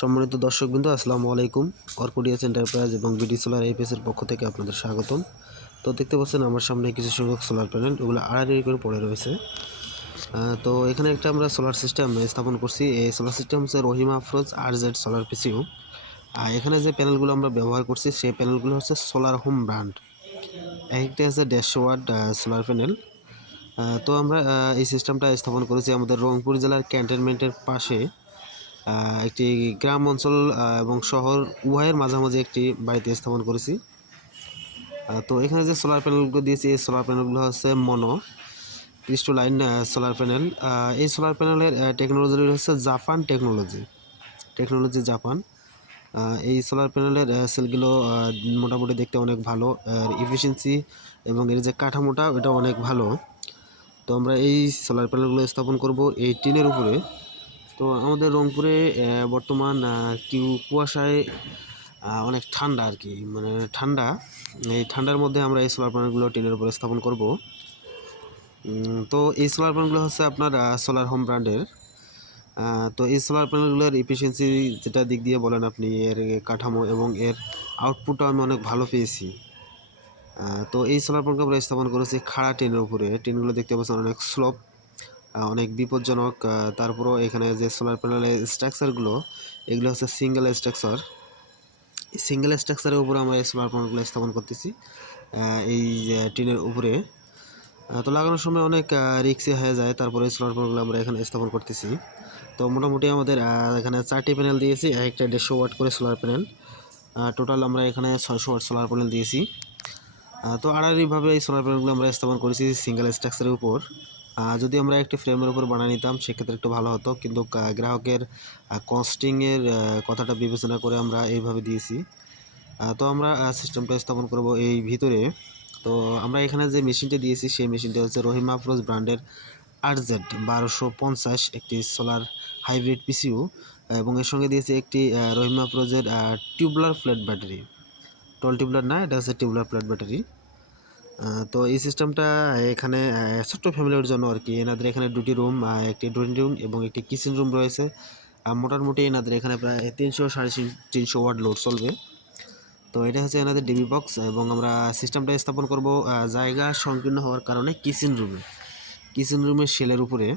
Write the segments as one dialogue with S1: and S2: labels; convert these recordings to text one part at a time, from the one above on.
S1: সম্মানিত দর্শকবৃন্দ, আসসালামু আলাইকুম। অর্কুডিয়াস এন্টারপ্রাইজ এবং বিডি সোলার এপিএসের পক্ষ থেকে আপনাদের স্বাগতম। তো দেখতে পাচ্ছেন আমার সামনে কিছু সংখ্যক সোলার প্যানেল এগুলো আড়াআড়ি করে পড়ে রয়েছে। তো এখানে একটা আমরা সোলার সিস্টেম স্থাপন করছি। এই সোলার সিস্টেম হচ্ছে রহিমা আফরোজ আর জেড সোলার পিসিও আর এখানে যে প্যানেলগুলো আমরা ব্যবহার করছি, সেই প্যানেলগুলো হচ্ছে সোলার হোম ব্র্যান্ড। একটা আছে দেড়শো ওয়াট সোলার প্যানেল। তো আমরা এই সিস্টেমটা স্থাপন করেছি আমাদের রংপুর জেলার ক্যান্টনমেন্টের পাশে। একটি গ্রাম অঞ্চল এবং শহর উভয়ের মাঝামাঝি একটি বাড়িতে স্থাপন করেছি। তো এখানে যে সোলার প্যানেলগুলো দিয়েছি, এই সোলার প্যানেলগুলো হচ্ছে মনো ক্রিস্টোলাইন সোলার প্যানেল এই সোলার প্যানেলের টেকনোলজি হচ্ছে জাপান টেকনোলজি টেকনোলজি জাপান এই সোলার প্যানেলের সেলগুলো মোটামুটি দেখতে অনেক ভালো, আর ইফিসিয়েন্সি এবং এর যে কাঠামোটা এটা অনেক ভালো। তো আমরা এই সোলার প্যানেলগুলো স্থাপন করব এই টিনের উপরে। তো আমাদের রংপুরে বর্তমান কিউ কুয়াশায় অনেক ঠান্ডা আর কি। মানে ঠান্ডা। এই ঠান্ডার মধ্যে আমরা এই সোলার প্যানেলগুলো টিনের উপরে স্থাপন করব। তো এই সোলার প্যানেলগুলো হচ্ছে আপনার সোলার হোম ব্র্যান্ডের তো এই সোলার প্যানেলগুলোর এফিসিয়েন্সি যেটা দিক দিয়ে বলেন আপনি, এর কাঠামো এবং এর আউটপুটও আমি অনেক ভালো পেয়েছি। তো এই সোলার প্যানেলকে আমরা স্থাপন করেছি খাড়া টিনের উপরে। টিনগুলো দেখতে পাচ্ছেন অনেক স্লোপ অনেক বিপজ্জনক। তারপরও এখানে যে সোলার প্যানেলের স্ট্রাকচারগুলো এগুলো হচ্ছে সিঙ্গেল স্ট্রাকচার সিঙ্গেল স্ট্রাকচারের উপরে আমরা এই সোলার প্যানেলগুলো স্থাপন করতেছি এই টিনের উপরে। তো লাগানোর সময় অনেক রিক্সি হয়ে যায়, তারপরে এই সোলার প্যানেলগুলো আমরা এখানে স্থাপন করতেছি। তো মোটামুটি আমাদের এখানে চারটি প্যানেল দিয়েছি, একটা দেড়শো ওয়াট করে সোলার প্যানেল টোটাল আমরা এখানে ছয়শো ওয়াট সোলার প্যানেল দিয়েছি। তো আড়াআড়িভাবে এই সোলার প্যানেলগুলো আমরা স্থাপন করেছি সিঙ্গেল স্ট্রাকচারের উপর। যদি আমরা একটি ফ্রেমের উপর বানিয়ে নিতাম, সেক্ষেত্রে একটু ভালো হতো। কিন্তু গ্রাহকের কস্টিংয়ের কথাটা বিবেচনা করে আমরা এইভাবে দিয়েছি। তো আমরা সিস্টেমটা স্থাপন করব এই ভিতরে। তো আমরা এখানে যে মেশিনটা দিয়েছি, সেই মেশিনটা হচ্ছে রহিমা আফরোজ ব্র্যান্ডের আরজেড বারোশো পঞ্চাশ, একটি সোলার হাইব্রিড পিসিউ এবং এর সঙ্গে দিয়েছি একটি Rahima আফরোজের tubular flat battery tall tubular না, এটা হচ্ছে টিউবলার ফ্ল্যাট ব্যাটারি তো এই সিস্টেমটা এখানে ছোট্ট ফ্যামিলির জন্য আর কি এনাদের এখানে দুটি রুম একটি ড্রয়িং রুম এবং একটি কিচেন রুম রয়েছে। মোটামুটি এনাদের এখানে প্রায় তিনশো সাড়ে তিন- তিনশো ওয়ার্ড লোড চলবে। তো এটা হচ্ছে এনাদের ডিবি বক্স এবং আমরা সিস্টেমটা স্থাপন করব জায়গা সংকীর্ণ হওয়ার কারণে কিচেন রুমে কিচেন রুমের সেলের উপরে।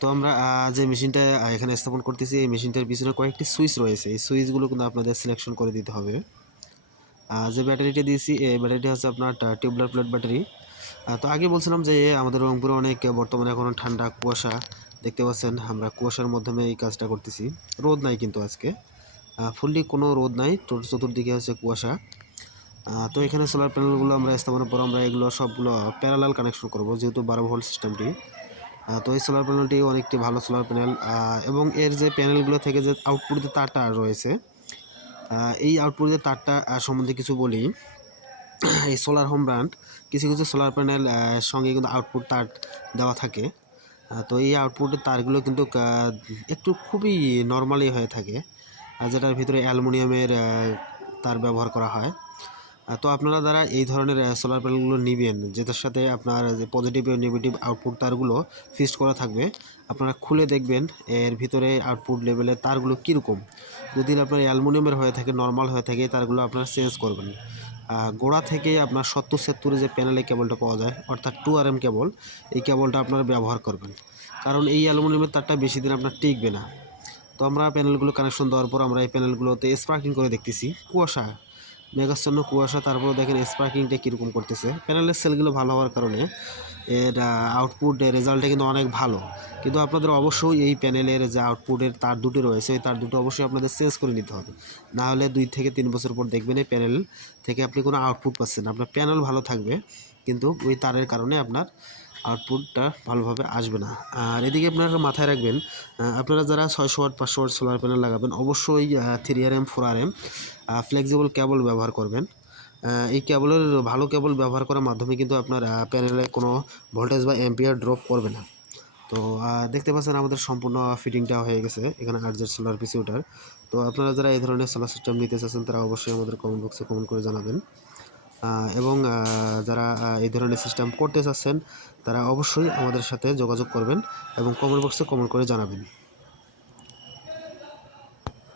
S1: তো আমরা যে মেশিনটা এখানে স্থাপন করতেছি, এই মেশিনটার পিছনে কয়েকটি সুইচ রয়েছে। এই সুইচগুলো কিন্তু আপনাদের সিলেকশন করে দিতে হবে। যে ব্যাটারিটা দিয়েছি, এই ব্যাটারিটা হচ্ছে আপনার টিউবলার প্লেট ব্যাটারি তো আগে বলছিলাম যে আমাদের রংপুরে অনেক বর্তমানে এখন ঠান্ডা কুয়াশা দেখতে পাচ্ছেন। আমরা কুয়াশার মাধ্যমে এই কাজটা করতেছি। রোদ নাই কিন্তু আজকে। ফুললি কোনো রোদ নাই তোর চতুর্দিকে হচ্ছে কুয়াশা। তো এখানে সোলার প্যানেলগুলো আমরা স্থাপনের পর আমরা এগুলো সবগুলো প্যারালাল কানেকশন করব, যেহেতু বারো ভোল্ট সিস্টেমটি তো এই সোলার প্যানেলটি অনেকটি ভালো সোলার প্যানেল এবং এর যে প্যানেলগুলো থেকে যে আউটপুট যে তারটা রয়েছে এই আউটপুটের তারটা সম্বন্ধে কিছু বলি। এই সোলার হোম ব্র্যান্ড কিছু কিছু সোলার প্যানেল সঙ্গে কিন্তু আউটপুট তার দেওয়া থাকে। তো এই আউটপুটের তারগুলো কিন্তু একটু খুবই নর্মালি হয়ে থাকে যেটার ভিতরে অ্যালুমিনিয়ামের তার ব্যবহার করা হয়। তো আপনারা দ্বারা এই ধরনের সোলার প্যানেলগুলো নেবেন, যেটার সাথে আপনার যে পজিটিভ এবং নেগেটিভ আউটপুট তারগুলো ফিক্সড করা থাকবে, আপনারা খুলে দেখবেন, এর ভিতরে আউটপুট লেভেলের তারগুলো কীরকম। যদি আপনার অ্যালুমিনিয়ামের হয়ে থাকে, নর্মাল হয়ে থাকে, তারগুলো আপনার চেঞ্জ করবেন। গোড়া থেকে আপনার সত্তর সত্তরে যে প্যানেলে কেবলটা পাওয়া যায়, অর্থাৎ টু আর এম কেবল এই কেবলটা আপনারা ব্যবহার করবেন। কারণ এই অ্যালুমিনিয়ামের তারটা বেশি দিন আপনার টিকবে না। তো আমরা প্যানেলগুলো কানেকশন দেওয়ার পর আমরা এই প্যানেলগুলোতে স্পার্কিং করে দেখতেছি। কুয়াশা। মেঘাচ্ছন্ন কুয়াশা তারপরে দেখেন স্পার্কিংটা কীরকম করতেছে। প্যানেলের সেলগুলো ভালো হওয়ার কারণে এর আউটপুট রেজাল্টটা কিন্তু অনেক ভালো। কিন্তু আপনাদের অবশ্যই এই প্যানেলের যে আউটপুটের তার দুটো রয়েছে তার দুটো অবশ্যই আপনাদের চেঞ্জ করে নিতে হবে। না হলে দুই থেকে তিন বছর পর দেখবেন এই প্যানেল থেকে আপনি কোনো আউটপুট পাচ্ছেন আপনার প্যানেল ভালো থাকবে, কিন্তু ওই তারের কারণে আপনার আউটপুটটা ভালোভাবে আসবে না। আর এদিকে আপনারা মাথায় রাখবেন আপনারা যারা ছয়শো ওয়াট, পাঁচশো ওয়াট সোলার প্যানেল লাগাবেন, অবশ্যই three R M four R M flexible cable ব্যবহার করবেন। এই কেবলের ভালো কেবল ব্যবহার করার মাধ্যমে কিন্তু আপনার প্যানেলে কোনো ভোল্টেজ বা এম্পিয়ার ড্রপ করবে না। তো দেখতে পাচ্ছেন আমাদের সম্পূর্ণ ফিটিংটা হয়ে গেছে, এখানে আর্জের সোলার পিসি ওটার তো আপনারা যারা এই ধরনের সোলার সিস্টেম নিতে চাচ্ছেন, তারা অবশ্যই আমাদের কমেন্ট বক্সে কমেন্ট করে জানাবেন। এবং যারা এই ধরনের সিস্টেম করতে চাচ্ছেন, তারা অবশ্যই আমাদের সাথে যোগাযোগ করবেন এবং কমেন্ট বক্সে কমেন্ট করে জানাবেন।